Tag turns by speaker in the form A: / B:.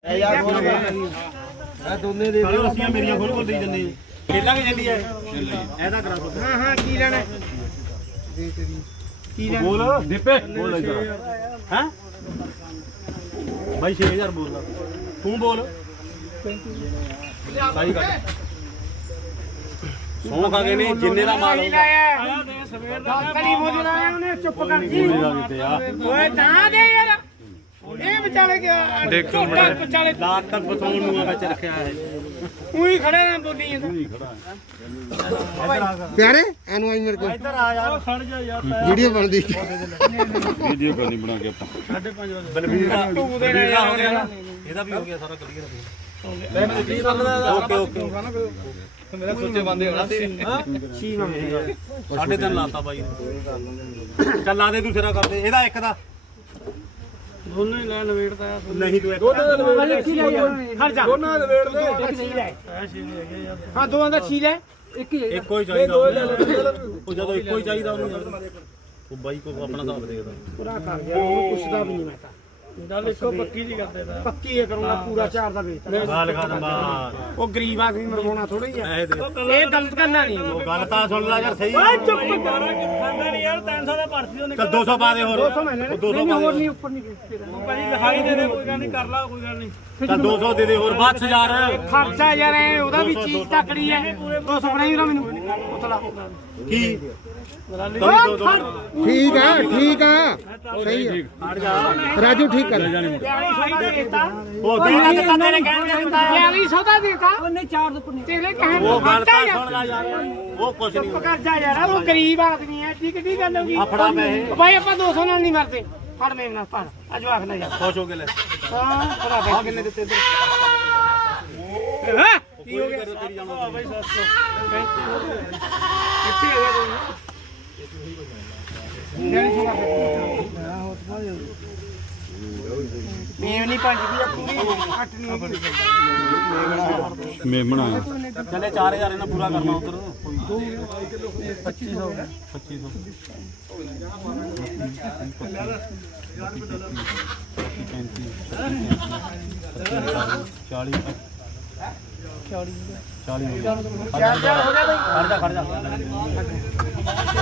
A: ਦੋਨੇ ਦੇ ਦਿਓ ਅਸੀਂ ਮੇਰੀਆਂ ਖੋਲ ਖੋਲ ਦੇ ਜੰਨੇ ਖੇਲਾਂਗੇ ਜੰਦੀ ਐ ਐਦਾ ਕਰਾ ਦੋ ਹਾਂ ਹਾਂ ਕੀ ਲੈਣਾ ਦੇ ਤੇਰੀ ਕੀ ਲੈਣਾ ਬੋਲ ਦੀਪੇ ਬੋਲ ਇਧਰ ਹੈ ਬਾਈ 6000 ਬੋਲਦਾ ਤੂੰ ਬੋਲ 35 ਸਾਈ ਕੱਟ ਸੌਂ ਖਾਗੇ ਨਹੀਂ ਜਿੰਨੇ ਦਾ ਮਾਲ ਆਇਆ ਦੇ ਸਵੇਰ ਦਾ ਕਲੀ ਮੋਜ ਲਾਇਆ ਉਹਨੇ ਚੁੱਪ ਕਰ ਜੀ ਓਏ ਤਾਂ ਦੇ ਯਾਰ ਇਹ ਵਿਚਾਲੇ ਗਿਆ ਦੇਖੋ ਵਿਚਾਲੇ ਲਾਤ ਤੱਕ ਬਤਾਉਣ ਨੂੰ ਵਿੱਚ ਰੱਖਿਆ ਹੈ ਉਹੀ ਖੜੇ ਨੇ ਬੋਲੀ ਜਾਂਦਾ ਉਹੀ ਖੜਾ ਪਿਆਰੇ ਇਹਨੂੰ ਆਈ ਮੇਰੇ ਕੋਲ ਇੱਧਰ ਆ ਯਾਰ ਖੜ ਜਾ ਯਾਰ ਵੀਡੀਓ ਬਣਦੀ ਵੀਡੀਓ ਕਰਨੀ ਬਣਾ ਕੇ ਆਪਾਂ 5:30 ਬਲਵੀਰ ਦਾ ਹੋ ਗਿਆ ਇਹਦਾ ਵੀ ਹੋ ਗਿਆ ਸਾਰਾ ਕਲੀਅਰ ਓਕੇ ਓਕੇ ਮੇਰਾ ਸੋਚੇ ਬੰਦੇ ਹੋਣਾ ਤੇ ਛੀ ਨਾ 3.5 ਲਾਤਾ ਬਾਈ ਚੱਲ ਲਾ ਦੇ ਤੂੰ ਸਿਰਾ ਕਰਦੇ ਇਹਦਾ ਇੱਕ ਦਾ ਦੋਨੋਂ ਹੀ ਲੈ ਨਵੇੜਦਾ ਨਹੀਂ ਤੂੰ ਦੋਨਾਂ ਦਾ ਨਵੇੜ ਖੜ ਜਾ ਦੋਨਾਂ ਦਾ ਨਵੇੜ ਦੇ ਹਾਂ ਦੋਵਾਂ ਦਾ ਛੀ ਲੈ ਇੱਕੋ ਹੀ ਚਾਹੀਦਾ ਉਹ ਜਦੋਂ ਇੱਕੋ ਹੀ ਚਾਹੀਦਾ ਉਹਨੂੰ ਉਹ ਬਾਈ ਕੋ ਆਪਣਾ ਹਿਸਾਬ ਦੇਖਦਾ ਪੂਰਾ ਕਰ ਗਿਆ ਉਹਨੂੰ ਪੁੱਛਦਾ ਵੀ ਨਹੀਂ ਮੈਂ ਤਾਂ ਗੱਲ ਇੱਕੋ ਪੱਕੀ ਦੀ ਕਰਦੇ ਦਾ ਪੱਕੀ ਇਹ ਕਰੂੰਗਾ ਪੂਰਾ 4 ਦਾ ਵੇਚਦਾ ਗਾਲ ਖਾ ਬਾਹਰ ਉਹ ਗਰੀਬ ਆਦਮੀ ਮਰਵਾਉਣਾ ਥੋੜਾ ਹੀ ਆ ਇਹ ਗਲਤ ਕਰਨਾ ਨਹੀਂ ਉਹ ਗੱਲ ਤਾਂ ਸੁਣ ਲੈ ਯਾਰ ਸਹੀ ਓਏ ਚੁੱਪ ਕਰ ਖਾਂਦਾ ਨਹੀਂ ਯਾਰ 300 ਦਾ ਪਰਚੀ ਉਹਨੇ 200 ਪਾ ਦੇ ਹੋਰ 200 ਮੈਂ ਲੈਣਾ 200 ਹੋਰ ਨਹੀਂ ਉੱਪਰ ਨਹੀਂ ਭਾਜੀ ਲਿਖਾਈ ਦੇ ਦੇ ਕੋਈ ਗੱਲ ਨਹੀਂ ਕਰ ਲਾ ਕੋਈ ਗੱਲ ਨਹੀਂ ਤਾਂ 200 ਦੇ ਦੇ ਹੋਰ ਬਾਅਦ ਯਾਰ ਖਰਚਾ ਯਾਰ ਐ ਉਹਦਾ ਵੀ ਚੀਜ਼ ਤਕੜੀ ਐ 200 ਬਣਾਈ ਉਹਦਾ ਮੈਨੂੰ ਉਤਲਾ ਕੀ ਠੀਕ ਆ ਸਹੀ ਹੈ ਰਾਜੂ ਠੀਕ ਕਰ 4200 ਦਾ ਦੇਤਾ ਉਹਨੇ 4 ਦੇ ਪੁੰਨੇ ਤੇਰੇ ਕਹਿਣ ਉਹ ਗੱਲ ਤਾਂ ਸੁਣ ਲੈ ਯਾਰ ਉਹ ਕੁਛ ਨਹੀਂ ਕਰ ਜਾ ਯਾਰ ਉਹ ਗਰੀਬ ਆਦਮੀ ਹੈ ਠੀਕ ਠੀਕ ਗੱਲ ਹੋਗੀ ਫੜਾ ਪੈਸੇ ਭਾਈ ਆਪਾਂ 200 ਨਾਲ ਨਹੀਂ ਮਰਦੇ ਫੜ ਮੇਰੇ ਨਾਲ ਫੜ ਅਜੋ ਆਖ ਲੈ ਯਾਰ ਖੁਸ਼ ਹੋ ਕੇ ਲੈ ਹਾਂ ਫੜਾ ਪੈਸੇ ਕਿੰਨੇ ਦਿੱਤੇ ਇੱਧਰ ਹਾਂ ਕੀ ਹੋ ਗਿਆ ਤੇਰੀ ਜਾਣਾ ਬਾਈ 700 ਕਿੱਥੇ ਹੋ ਗਿਆ ਤੂੰ ਮੇਵਨੀ 5 ਦੀ ਪੂਰੀ 8 ਨਹੀਂ ਮੇਮਣਾ ਚਲੇ 4000 ਇਹਨਾਂ ਪੂਰਾ ਕਰਨਾ ਉਧਰ 2500 40 ਹੋ ਗਿਆ ਖੜ ਜਾ